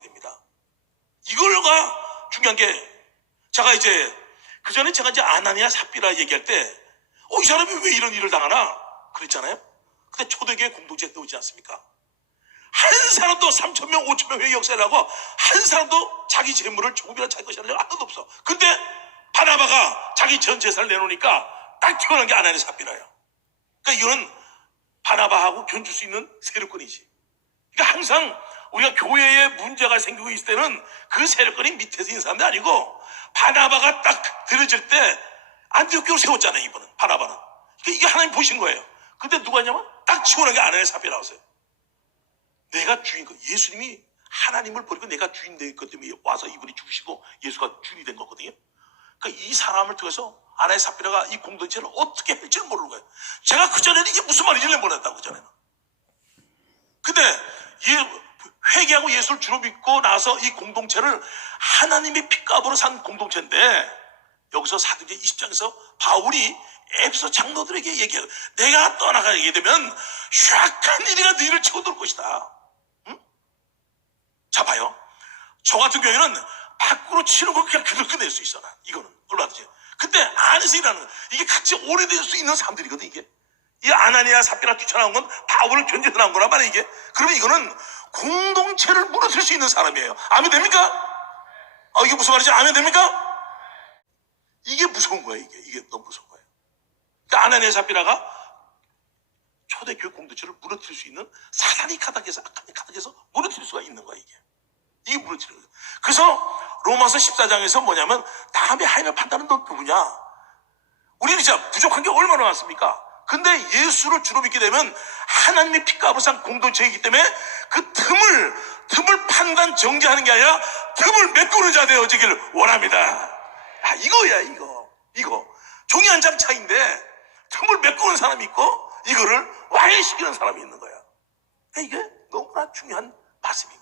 됩니다. 이걸가 중요한 게 제가 이제 그 전에 제가 이제 아나니아 삽비라 얘기할 때, 어, 이 사람이 왜 이런 일을 당하나? 그랬잖아요. 근데 초대교회 공동체 때 오지 않습니까? 한 사람도 3천명, 5천명 회의 역사를 하고 한 사람도 자기 재물을 조금이나 자기 것이 하는 하나도 없어. 근데 바나바가 자기 전 재산을 내놓으니까 딱 튀어나온 게 아나니아 삽비라예요. 그러니까 이거는 바나바하고 견줄 수 있는 세력권이지. 그러니까 항상 우리가 교회에 문제가 생기고 있을 때는 그 세력권이 밑에서 있는 사람도 아니고 바나바가 딱 들어질 때 안디옥교를 세웠잖아요 이분은 바나바는. 그러니까 이게 하나님 보신 거예요. 근데 누가 했냐면 딱 치워낸 게 아나의 사표 나왔어요. 내가 주인 거 예수님이 하나님을 버리고 내가 주인 되기 때문에 와서 이분이 죽으시고 예수가 주인이 된 거거든요. 그러니까 이 사람을 통해서 아나의 사피라가 이 공동체를 어떻게 할지를 모르는 거예요. 제가 그전에는 이게 무슨 말인지 몰랐다고 그전에는. 근데 예, 회개하고 예수를 주로 믿고 나서 이 공동체를 하나님의 피값으로 산 공동체인데 여기서 사도행 20장에서 바울이 에베소 장로들에게 얘기해요. 내가 떠나가게 되면 흉악한 일이가 너희를 치고들 것이다. 응? 자 봐요. 저 같은 경우에는 밖으로 치는 걸 그냥 그대로 끝낼 수 있어. 나. 이거는 얼마든지. 근데 안에서 일하는 거. 이게 같이 오래될 수 있는 사람들이거든 이게. 이 아나니아 삽비라 뛰쳐나온 건 바울을 견제해 나온 거란 말이야 이게. 그러면 이거는 공동체를 무너뜨릴 수 있는 사람이에요. 아멘 됩니까? 아 이게 무슨 말이지? 아멘 됩니까? 이게 무서운 거야 이게. 이게 너무 무서운 거예요. 그러니까 아나니아 삽비라가 초대교회 공동체를 무너뜨릴 수 있는 사단이 가닥에서 악한이 가닥에서 무너뜨릴 수가 있는 거야 이게. 이게 무너뜨리는 거예요. 그래서 로마서 14장에서 뭐냐면 다음에 하인을 판다는 넌 누구냐? 우리는 진짜 부족한 게 얼마나 많습니까? 근데 예수를 주로 믿게 되면 하나님의 피값을 산 공동체이기 때문에 그 틈을 틈을 판단 정지하는 게 아니라 틈을 메꾸는 자 되어지기를 원합니다. 아 이거야 이거 이거 종이 한 장 차인데 틈을 메꾸는 사람이 있고 이거를 와해시키는 사람이 있는 거야. 그러니까 이게 너무나 중요한 말씀인